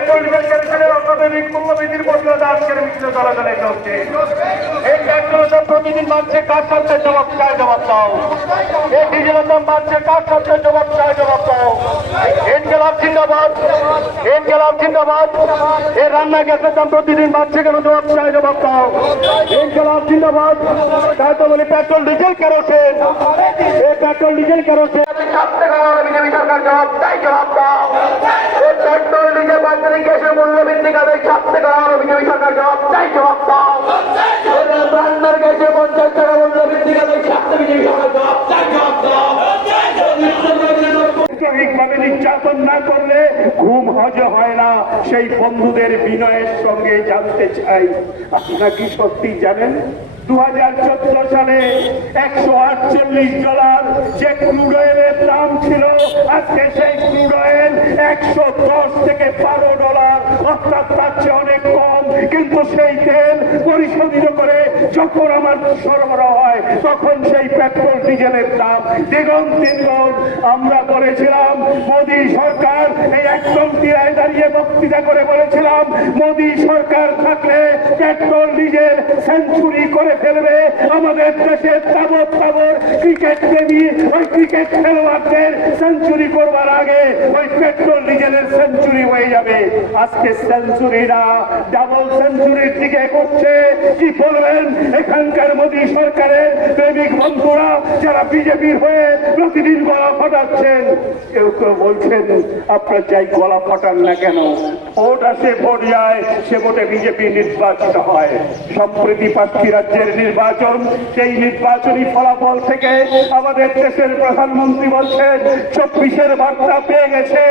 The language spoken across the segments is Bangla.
পেট্রোল ডিজেল কেরোসিনের অত্যাধুনিক মূল্যবৃদ্ধির প্রতিবাদে আজকের মিছিল চলাচলে চলছে। এই পেট্রোল দাম প্রতিদিন বাড়ছে, কার সাথে জবাব চায় জবাব দাও। এই ডিজেলের দাম বাড়ছে, কার সাথে জবাব চায় জবাব দাও। ইনকিলাব জিন্দাবাদ, ইনকিলাব জিন্দাবাদ। এই রান্না গ্যাসের দাম প্রতিদিন বাড়ছে কেন, জবাব চায় জবাব দাও। ইনকিলাব জিন্দাবাদ। তাই তো বলি পেট্রোল ডিজেল কেরোসিন, এই পেট্রোল ডিজেল কেরোসিন বিজেপি সরকার জবাব চাই জবাব দাও। এই পেট্রোল ডিজেল বাজারে গ্যাসের মূল্যবৃদ্ধি কাদের ছাড়তে করা বিজেপি সরকার জবাব চাই জবাব দাও। রান্নার গ্যাসে 50 টাকা মূল্যবৃদ্ধি কাদের ছাড়তে বিজেপি সরকার জবাব চাই জবাব দাও। সাময়িকভাবে নির্যাতন না করলে ঘুম হজম হয় না, সেই বন্ধুদের বিনয়ের সঙ্গে জানতে চাই, আপনারা কি সত্যি জানেন 2014 সালে $148 যে ক্রুড অয়েলের দাম ছিল, আজকে সেই ক্রুড অয়েল $110 থেকে $12, অর্থাৎ তার চেয়ে অনেক কম। কিন্তু সেই তেল পরিশোধিত করে যখন আমার সরবরাহ হয়, তখন সেই পেট্রোল ডিজেলের দাম দ্বিগুণ তিনগুণ। আমরা বলেছিলাম মোদী সরকার, এই একদম তীরায় দাঁড়িয়ে বক্তৃতা করে বলেছিলাম, মোদী সরকার থাকলে পেট্রোল ডিজেল সেঞ্চুরি করে ফেলবে। আমাদের দেশের তাবর তাবর ক্রিকেট প্রেমী ওই ক্রিকেট খেলোয়াড়দের সেঞ্চুরি করবার আগে ওই পেট্রোল ডিজেলের সেঞ্চুরি হয়ে যাবে। আজকে সেঞ্চুরি না, ডাবল সেঞ্চুরির দিকে করছে। কি বলবেন এখানকার মোদী সরকারের প্রেমিক বন্ধুরা যারা বিজেপির হয়ে প্রতিদিন গলা ফাটাচ্ছেন? কেউ কেউ বলছেন আপনার যাই গলা ফাটান না কেন, ভোট আসে ভোট যায়, সে ভোটে বিজেপি নির্বাচিত হয়। সম্প্রতি 5টি রাজ্যের নির্বাচন, সেই নির্বাচনী ফলাফল থেকে আমাদের দেশের প্রধানমন্ত্রী বলছেন 24-এর বার্তা পেয়ে গেছে।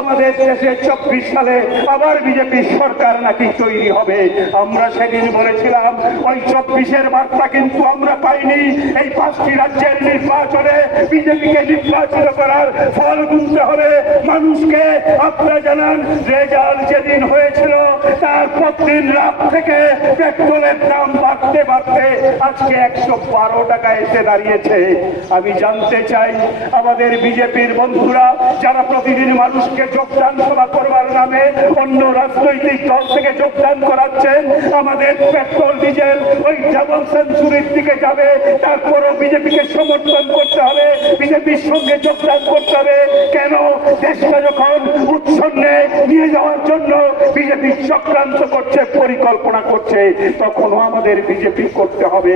আমাদের দেশে 24 সালে আবার বিজেপি সরকার নাকি তৈরি হবে। আমরা সেদিন বলেছিলাম ওই 24-এর বার্তা কিন্তু আমরা পাইনি। এই 5টি রাজ্যের নির্বাচনে বিজেপিকে নির্বাচিত করার ফল গুনতে হবে মানুষকে। আপনারা জানান রেজাল্ট যেদিন হয়েছিল তারপর দিন রাত থেকে পেট্রোলের দাম বাড়তে বাড়তে আজকে 112 টাকা এসে দাঁড়িয়েছে। আমি জানতে চাই আমাদের বিজেপির বন্ধুরা যারা প্রতিদিন মানুষকে যোগদান সভা করবার নামে অন্য রাজনৈতিক দল থেকে যোগদান করাচ্ছেন, আমাদের পেট্রোল ডিজেল ওই ডাবল সেঞ্চুরির দিকে যাবে, তারপরও বিজেপিকে সমর্থন করতে হবে, বিজেপির সঙ্গে যোগদান করতে হবে। কেন? দেশটা যখন উচ্ছন্নে নিয়ে যাওয়ার জন্য বিজেপি চক্রান্ত করছে, পরিকল্পনা করছে, তখনও আমাদের বিজেপি করতে হবে।